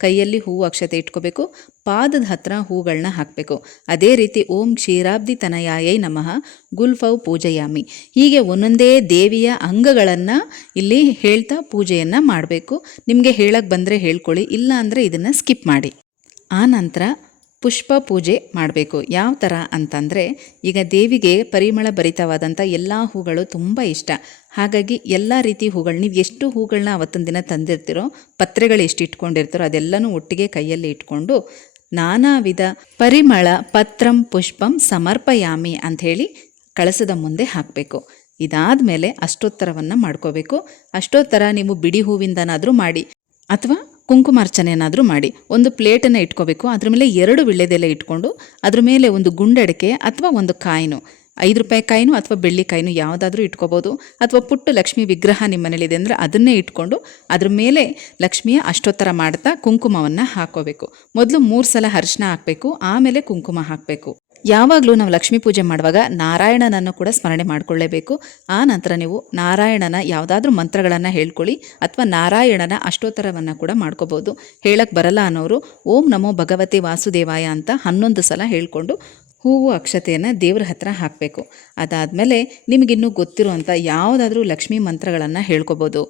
ಕೈಯಲ್ಲಿ ಹೂವು ಅಕ್ಷತೆ ಇಟ್ಕೋಬೇಕು. ಪಾದದ ಹತ್ರ ಹೂಗಳನ್ನ ಹಾಕಬೇಕು. ಅದೇ ರೀತಿ ಓಂ ಕ್ಷೀರಾಬ್ದಿ ತನಯಾಯೈ ನಮಃ. ಗುಲ್ಫೌ ಪೂಜಯಾಮಿ. ಹೀಗೆ ಒಂದೊಂದೇ ದೇವಿಯ ಅಂಗಗಳನ್ನು ಇಲ್ಲಿ ಹೇಳ್ತಾ ಪೂಜೆಯನ್ನು ಮಾಡಬೇಕು. ನಿಮಗೆ ಹೇಳಕ್ಕೆ ಬಂದರೆ ಹೇಳ್ಕೊಳ್ಳಿ. ಇಲ್ಲ ಅಂದರೆ ಇದನ್ನು ಸ್ಕಿಪ್ ಮಾಡಿ. ಆ ನಂತರ ಪುಷ್ಪ ಪೂಜೆ ಮಾಡಬೇಕು. ಯಾವ ಥರ ಅಂತಂದರೆ, ಈಗ ದೇವಿಗೆ ಪರಿಮಳ ಭರಿತವಾದಂಥ ಎಲ್ಲ ಹೂಗಳು ತುಂಬ ಇಷ್ಟ. ಹಾಗಾಗಿ ಎಲ್ಲ ರೀತಿ ಹೂಗಳು, ನೀವು ಎಷ್ಟು ಹೂಗಳನ್ನ ಅವತ್ತೊಂದು ದಿನ ತಂದಿರ್ತೀರೋ, ಪತ್ರೆಗಳು ಎಷ್ಟು ಇಟ್ಕೊಂಡಿರ್ತೀರೋ ಅದೆಲ್ಲನೂ ಒಟ್ಟಿಗೆ ಕೈಯಲ್ಲಿ ಇಟ್ಕೊಂಡು ನಾನಾ ವಿಧ ಪರಿಮಳ ಪತ್ರಂ ಪುಷ್ಪಂ ಸಮರ್ಪಯಾಮಿ ಅಂಥೇಳಿ ಕಳಸದ ಮುಂದೆ ಹಾಕಬೇಕು. ಇದಾದ ಮೇಲೆ ಅಷ್ಟೋತ್ತರವನ್ನು ಮಾಡ್ಕೋಬೇಕು. ಅಷ್ಟೋತ್ತರ ನೀವು ಬಿಡಿ ಹೂವಿಂದನಾದರೂ ಮಾಡಿ. ಅಥವಾ ಕುಂಕುಮಾರ್ಚನೆಯನ್ನಾದರೂ ಮಾಡಿ, ಒಂದು ಪ್ಲೇಟನ್ನು ಇಟ್ಕೋಬೇಕು, ಅದ್ರ ಮೇಲೆ ಎರಡು ವಿಳ್ಳೆದೆಲೆ ಇಟ್ಕೊಂಡು, ಅದ್ರ ಮೇಲೆ ಒಂದು ಗುಂಡಡಿಕೆ ಅಥವಾ ಒಂದು ಕಾಯಿನು, ಐದು ರೂಪಾಯಿ ಕಾಯಿನು ಅಥವಾ ಬೆಳ್ಳಿ ಕಾಯಿನು ಯಾವುದಾದ್ರೂ ಇಟ್ಕೋಬೋದು, ಅಥವಾ ಪುಟ್ಟ ಲಕ್ಷ್ಮಿ ವಿಗ್ರಹ ನಿಮ್ಮ ಮನೇಲಿದೆ ಅಂದರೆ ಅದನ್ನೇ ಇಟ್ಕೊಂಡು, ಅದ್ರ ಮೇಲೆ ಲಕ್ಷ್ಮಿಯ ಅಷ್ಟೋತ್ತರ ಮಾಡ್ತಾ ಕುಂಕುಮವನ್ನು ಹಾಕೋಬೇಕು. ಮೊದಲು ಮೂರು ಸಲ ಅರಿಶಿನ ಹಾಕಬೇಕು, ಆಮೇಲೆ ಕುಂಕುಮ ಹಾಕಬೇಕು. ಯಾವಾಗಲೂ ನಾವು ಲಕ್ಷ್ಮೀ ಪೂಜೆ ಮಾಡುವಾಗ ನಾರಾಯಣನನ್ನು ಕೂಡ ಸ್ಮರಣೆ ಮಾಡಿಕೊಳ್ಳೇಬೇಕು. ಆ ನಂತರ ನೀವು ನಾರಾಯಣನ ಯಾವುದಾದ್ರೂ ಮಂತ್ರಗಳನ್ನು ಹೇಳ್ಕೊಳ್ಳಿ ಅಥವಾ ನಾರಾಯಣನ ಅಷ್ಟೋತ್ತರವನ್ನು ಕೂಡ ಮಾಡ್ಕೋಬೋದು. ಹೇಳಕ್ಕೆ ಬರಲ್ಲ ಅನ್ನೋರು ಓಂ ನಮೋ ಭಗವತಿ ವಾಸುದೇವಾಯ ಅಂತ ಹನ್ನೊಂದು ಸಲ ಹೇಳ್ಕೊಂಡು ಹೂವು ಅಕ್ಷತೆಯನ್ನು ದೇವ್ರ ಹತ್ರ ಹಾಕಬೇಕು. ಅದಾದಮೇಲೆ ನಿಮಗಿನ್ನೂ ಗೊತ್ತಿರುವಂಥ ಯಾವುದಾದ್ರೂ ಲಕ್ಷ್ಮೀ ಮಂತ್ರಗಳನ್ನು ಹೇಳ್ಕೊಬೋದು.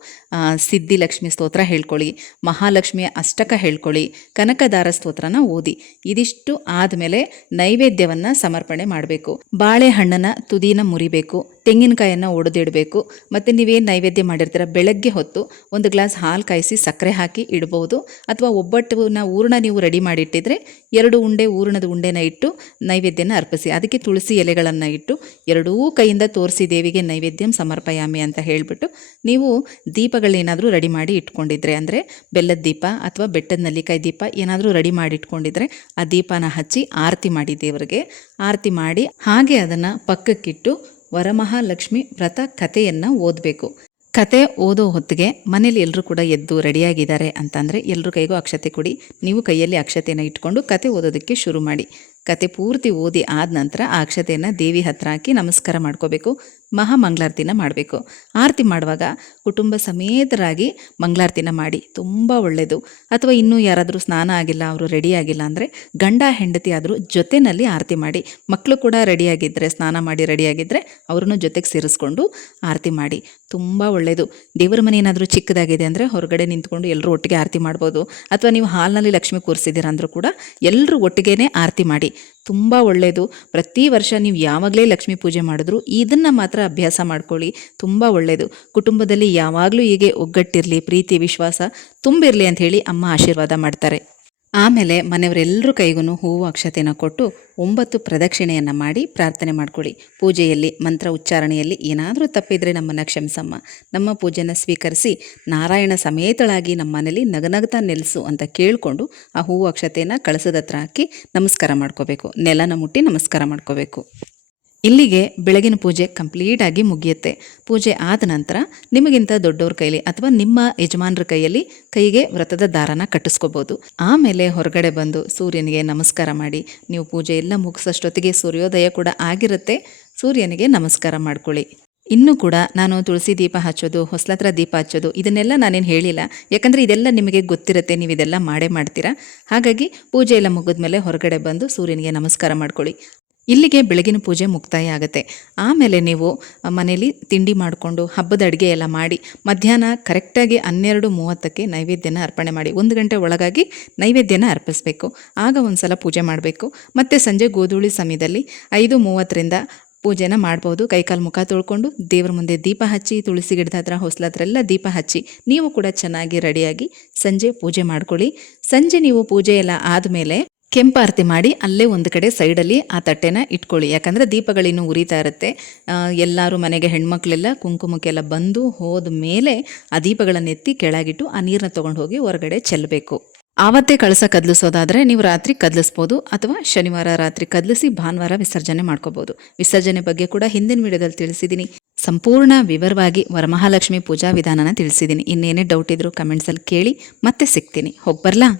ಸಿದ್ಧಿ ಲಕ್ಷ್ಮಿ ಸ್ತೋತ್ರ ಹೇಳ್ಕೊಳ್ಳಿ ಮಹಾಲಕ್ಷ್ಮಿಯ ಅಷ್ಟಕ ಹೇಳ್ಕೊಳ್ಳಿ, ಕನಕದಾರ ಸ್ತೋತ್ರನ ಓದಿ. ಇದಿಷ್ಟು ಆದಮೇಲೆ ನೈವೇದ್ಯವನ್ನು ಸಮರ್ಪಣೆ ಮಾಡಬೇಕು. ಬಾಳೆಹಣ್ಣನ ತುದಿನ ಮುರಿಬೇಕು. ತೆಂಗಿನಕಾಯನ್ನು ಒಡೆದಿಡಬೇಕು. ಮತ್ತು ನೀವೇನು ನೈವೇದ್ಯ ಮಾಡಿರ್ತೀರ? ಬೆಳಗ್ಗೆ ಹೊತ್ತು ಒಂದು ಗ್ಲಾಸ್ ಹಾಲು ಕಾಯಿಸಿ ಸಕ್ಕರೆ ಹಾಕಿ ಇಡ್ಬೋದು. ಅಥವಾ ಒಬ್ಬಟ್ಟುನ ಹೂರ್ಣ ನೀವು ರೆಡಿ ಮಾಡಿಟ್ಟಿದ್ರೆ ಎರಡು ಉಂಡೆ ಹೂರ್ಣದ ಉಂಡೆನ ಇಟ್ಟು ನೈವೇದ್ಯನ ಅರ್ಪಿಸಿ. ಅದಕ್ಕೆ ತುಳಸಿ ಎಲೆಗಳನ್ನು ಇಟ್ಟು ಎರಡೂ ಕೈಯಿಂದ ತೋರಿಸಿ ದೇವಿಗೆ ನೈವೇದ್ಯಂ ಸಮರ್ಪಯಾಮಿ ಅಂತ ಹೇಳಿಬಿಟ್ಟು ನೀವು ದೀಪಗಳೇನಾದರೂ ರೆಡಿ ಮಾಡಿ ಇಟ್ಕೊಂಡಿದ್ರೆ ಅಂದರೆ ಬೆಲ್ಲದ ದೀಪ ಅಥವಾ ಬೆಟ್ಟದ ನಲ್ಲಿಕಾಯಿ ದೀಪ ಏನಾದರೂ ರೆಡಿ ಮಾಡಿ ಇಟ್ಕೊಂಡಿದ್ರೆ ಆ ದೀಪನ ಹಚ್ಚಿ ಆರತಿ ಮಾಡಿ ದೇವರಿಗೆ. ಆರತಿ ಮಾಡಿ ಹಾಗೆ ಅದನ್ನು ಪಕ್ಕಕ್ಕಿಟ್ಟು ವರಮಹಾಲಕ್ಷ್ಮಿ ವ್ರತ ಕಥೆಯನ್ನು ಓದಬೇಕು. ಕತೆ ಓದೋ ಹೊತ್ತಿಗೆ ಮನೇಲಿ ಎಲ್ಲರೂ ಕೂಡ ಎದ್ದು ರೆಡಿಯಾಗಿದ್ದಾರೆ ಅಂತಂದರೆ ಎಲ್ಲರೂ ಕೈಗೂ ಅಕ್ಷತೆ ಕೊಡಿ. ನೀವು ಕೈಯಲ್ಲಿ ಅಕ್ಷತೆನ ಇಟ್ಕೊಂಡು ಕತೆ ಓದೋದಕ್ಕೆ ಶುರು ಮಾಡಿ. ಕತೆ ಪೂರ್ತಿ ಓದಿ ಆದ ನಂತರ ಆ ಅಕ್ಷತೆಯನ್ನು ದೇವಿ ಹತ್ರ ಹಾಕಿ ನಮಸ್ಕಾರ ಮಾಡ್ಕೋಬೇಕು. ಮಹಾ ಮಂಗಳಾರತಿನ ಮಾಡಬೇಕು. ಆರತಿ ಮಾಡುವಾಗ ಕುಟುಂಬ ಸಮೇತರಾಗಿ ಮಂಗಳಾರತಿನ ಮಾಡಿ ತುಂಬ ಒಳ್ಳೆಯದು ಅಥವಾ ಇನ್ನೂ ಯಾರಾದರೂ ಸ್ನಾನ ಆಗಿಲ್ಲ, ಅವರು ರೆಡಿ ಆಗಿಲ್ಲ ಅಂದರೆ ಗಂಡ, ಹೆಂಡತಿ ಆದರೂ ಜೊತೆಯಲ್ಲಿ ಆರತಿ ಮಾಡಿ. ಮಕ್ಕಳು ಕೂಡ ರೆಡಿಯಾಗಿದ್ದರೆ ಸ್ನಾನ ಮಾಡಿ ರೆಡಿಯಾಗಿದ್ದರೆ ಅವ್ರನ್ನೂ ಜೊತೆಗೆ ಸೇರಿಸ್ಕೊಂಡು ಆರತಿ ಮಾಡಿ. ತುಂಬ ಒಳ್ಳೆಯದು ದೇವರ ಮನೆ ಏನಾದರೂ ಚಿಕ್ಕದಾಗಿದೆ ಅಂದರೆ ಹೊರಗಡೆ ನಿಂತ್ಕೊಂಡು ಎಲ್ಲರೂ ಒಟ್ಟಿಗೆ ಆರತಿ ಮಾಡ್ಬೋದು. ಅಥವಾ ನೀವು ಹಾಲ್ನಲ್ಲಿ ಲಕ್ಷ್ಮಿ ಕೂರಿಸಿದ್ದೀರ ಅಂದರೂ ಕೂಡ ಎಲ್ಲರೂ ಒಟ್ಟಿಗೆ ಆರತಿ ಮಾಡಿ. ತುಂಬ ಒಳ್ಳೆಯದು ಪ್ರತಿ ವರ್ಷ ನೀವು ಯಾವಾಗಲೇ ಲಕ್ಷ್ಮೀ ಪೂಜೆ ಮಾಡಿದ್ರು ಇದನ್ನು ಮಾತ್ರ ಅಭ್ಯಾಸ ಮಾಡ್ಕೊಳ್ಳಿ. ತುಂಬ ಒಳ್ಳೆಯದು ಕುಟುಂಬದಲ್ಲಿ ಯಾವಾಗಲೂ ಹೀಗೆ ಒಗ್ಗಟ್ಟಿರಲಿ, ಪ್ರೀತಿ, ವಿಶ್ವಾಸ ತುಂಬಿರಲಿ ಅಂತ ಹೇಳಿ ಅಮ್ಮ ಆಶೀರ್ವಾದ ಮಾಡ್ತಾರೆ. ಆಮೇಲೆ ಮನೆಯವರೆಲ್ಲರೂ ಕೈಗೂ ಹೂವು ಅಕ್ಷತೆನ ಕೊಟ್ಟು ಒಂಬತ್ತು ಪ್ರದಕ್ಷಿಣೆಯನ್ನು ಮಾಡಿ ಪ್ರಾರ್ಥನೆ ಮಾಡ್ಕೊಳ್ಳಿ. ಪೂಜೆಯಲ್ಲಿ, ಮಂತ್ರ ಉಚ್ಚಾರಣೆಯಲ್ಲಿ ಏನಾದರೂ ತಪ್ಪಿದರೆ ನಮ್ಮನ್ನು ಕ್ಷಮಿಸಮ್ಮ. ನಮ್ಮ ಪೂಜೆನ ಸ್ವೀಕರಿಸಿ ನಾರಾಯಣ ಸಮೇತಳಾಗಿ ನಮ್ಮ ಮನೇಲಿ ನಗನಗ್ತಾ ನೆಲೆಸು ಅಂತ ಕೇಳಿಕೊಂಡು ಆ ಹೂವು ಅಕ್ಷತೆಯನ್ನು ಕಳಸದ ಹತ್ರ ಹಾಕಿ ನಮಸ್ಕಾರ ಮಾಡ್ಕೋಬೇಕು. ನೆಲನ ಮುಟ್ಟಿ ನಮಸ್ಕಾರ ಮಾಡ್ಕೋಬೇಕು. ಇಲ್ಲಿಗೆ ಬೆಳಗಿನ ಪೂಜೆ ಕಂಪ್ಲೀಟ್ ಆಗಿ ಮುಗಿಯುತ್ತೆ. ಪೂಜೆ ಆದ ನಂತರ ನಿಮಗಿಂತ ದೊಡ್ಡವ್ರ ಕೈಲಿ ಅಥವಾ ನಿಮ್ಮ ಯಜಮಾನರ ಕೈಯಲ್ಲಿ ಕೈಗೆ ವ್ರತದ ದಾರನ ಕಟ್ಟಿಸ್ಕೋಬಹುದು ಆಮೇಲೆ ಹೊರಗಡೆ ಬಂದು ಸೂರ್ಯನಿಗೆ ನಮಸ್ಕಾರ ಮಾಡಿ, ನೀವು ಪೂಜೆ ಎಲ್ಲ ಮುಗಿಸೋಷ್ಟೊತ್ತಿಗೆ ಸೂರ್ಯೋದಯ ಕೂಡ ಆಗಿರುತ್ತೆ, ಸೂರ್ಯನಿಗೆ ನಮಸ್ಕಾರ ಮಾಡ್ಕೊಳ್ಳಿ. ಇನ್ನೂ ಕೂಡ ನಾನು ತುಳಸಿ ದೀಪ ಹಚ್ಚೋದು, ಹೊಸ್ಲತ್ರ ದೀಪ ಹಚ್ಚೋದು, ಇದನ್ನೆಲ್ಲ ನಾನೇನು ಹೇಳಿಲ್ಲ. ಯಾಕಂದರೆ ಇದೆಲ್ಲ ನಿಮಗೆ ಗೊತ್ತಿರುತ್ತೆ ನೀವು ಇದೆಲ್ಲ ಮಾಡೇ ಮಾಡ್ತೀರಾ. ಹಾಗಾಗಿ ಪೂಜೆ ಎಲ್ಲ ಮುಗಿದ್ಮೇಲೆ ಹೊರಗಡೆ ಬಂದು ಸೂರ್ಯನಿಗೆ ನಮಸ್ಕಾರ ಮಾಡ್ಕೊಳ್ಳಿ. ಇಲ್ಲಿಗೆ ಬೆಳಗಿನ ಪೂಜೆ ಮುಕ್ತಾಯ ಆಗುತ್ತೆ. ಆಮೇಲೆ ನೀವು ಮನೇಲಿ ತಿಂಡಿ ಮಾಡಿಕೊಂಡು ಹಬ್ಬದ ಅಡುಗೆ ಎಲ್ಲ ಮಾಡಿ, ಮಧ್ಯಾಹ್ನ ಕರೆಕ್ಟಾಗಿ ಹನ್ನೆರಡು ಮೂವತ್ತಕ್ಕೆ ನೈವೇದ್ಯನ ಅರ್ಪಣೆ ಮಾಡಿ, ಒಂದು ಗಂಟೆ ಒಳಗಾಗಿ ನೈವೇದ್ಯನ ಅರ್ಪಿಸಬೇಕು. ಆಗ ಒಂದು ಸಲ ಪೂಜೆ ಮಾಡಬೇಕು. ಮತ್ತು ಸಂಜೆ ಗೋಧೂಳಿ ಸಮಯದಲ್ಲಿ ಐದು ಮೂವತ್ತರಿಂದ ಪೂಜೆನ ಮಾಡ್ಬೋದು. ಕೈಕಾಲು ಮುಖ ತೊಳ್ಕೊಂಡು ದೇವ್ರ ಮುಂದೆ ದೀಪ ಹಚ್ಚಿ, ತುಳಸಿ ಗಿಡದ ಹತ್ರ ಹೊಸ್ಲ ಹತ್ರ ಎಲ್ಲ ದೀಪ ಹಚ್ಚಿ, ನೀವು ಕೂಡ ಚೆನ್ನಾಗಿ ರೆಡಿಯಾಗಿ ಸಂಜೆ ಪೂಜೆ ಮಾಡ್ಕೊಳ್ಳಿ. ಸಂಜೆ ನೀವು ಪೂಜೆ ಎಲ್ಲ ಆದಮೇಲೆ ಕೆಂಪಾರತಿ ಮಾಡಿ ಅಲ್ಲೇ ಒಂದು ಕಡೆ ಸೈಡಲ್ಲಿ ಆ ತಟ್ಟೆನ ಇಟ್ಕೊಳ್ಳಿ. ಯಾಕಂದರೆ ದೀಪಗಳಿನ್ನೂ ಉರಿತಾ ಇರುತ್ತೆ. ಎಲ್ಲರೂ ಮನೆಗೆ ಹೆಣ್ಮಕ್ಳೆಲ್ಲ ಕುಂಕುಮಕ್ಕೆಲ್ಲ ಬಂದು ಹೋದ ಮೇಲೆ ಆ ದೀಪಗಳನ್ನು ಎತ್ತಿ ಕೆಳಗಿಟ್ಟು ಆ ನೀರನ್ನ ತೊಗೊಂಡು ಹೋಗಿ ಹೊರಗಡೆ ಚೆಲ್ಲಬೇಕು ಆವತ್ತೇ ಕಳಸ ಕದಲಿಸೋದಾದರೆ ನೀವು ರಾತ್ರಿ ಕದಲಿಸ್ಬೋದು ಅಥವಾ ಶನಿವಾರ ರಾತ್ರಿ ಕದಲಿಸಿ ಭಾನುವಾರ ವಿಸರ್ಜನೆ ಮಾಡ್ಕೋಬೋದು. ವಿಸರ್ಜನೆ ಬಗ್ಗೆ ಕೂಡ ಹಿಂದಿನ ವಿಡಿಯೋದಲ್ಲಿ ತಿಳಿಸಿದ್ದೀನಿ ಸಂಪೂರ್ಣ ವಿವರವಾಗಿ ವರಮಹಾಲಕ್ಷ್ಮಿ ಪೂಜಾ ವಿಧಾನನ ತಿಳಿಸಿದ್ದೀನಿ ಇನ್ನೇನೇ ಡೌಟ್ ಇದ್ರೂ ಕಮೆಂಟ್ಸಲ್ಲಿ ಕೇಳಿ ಮತ್ತೆ ಸಿಗ್ತೀನಿ. ಹೋಗ್ಬರ್ಲಾ ಬರಲಾ?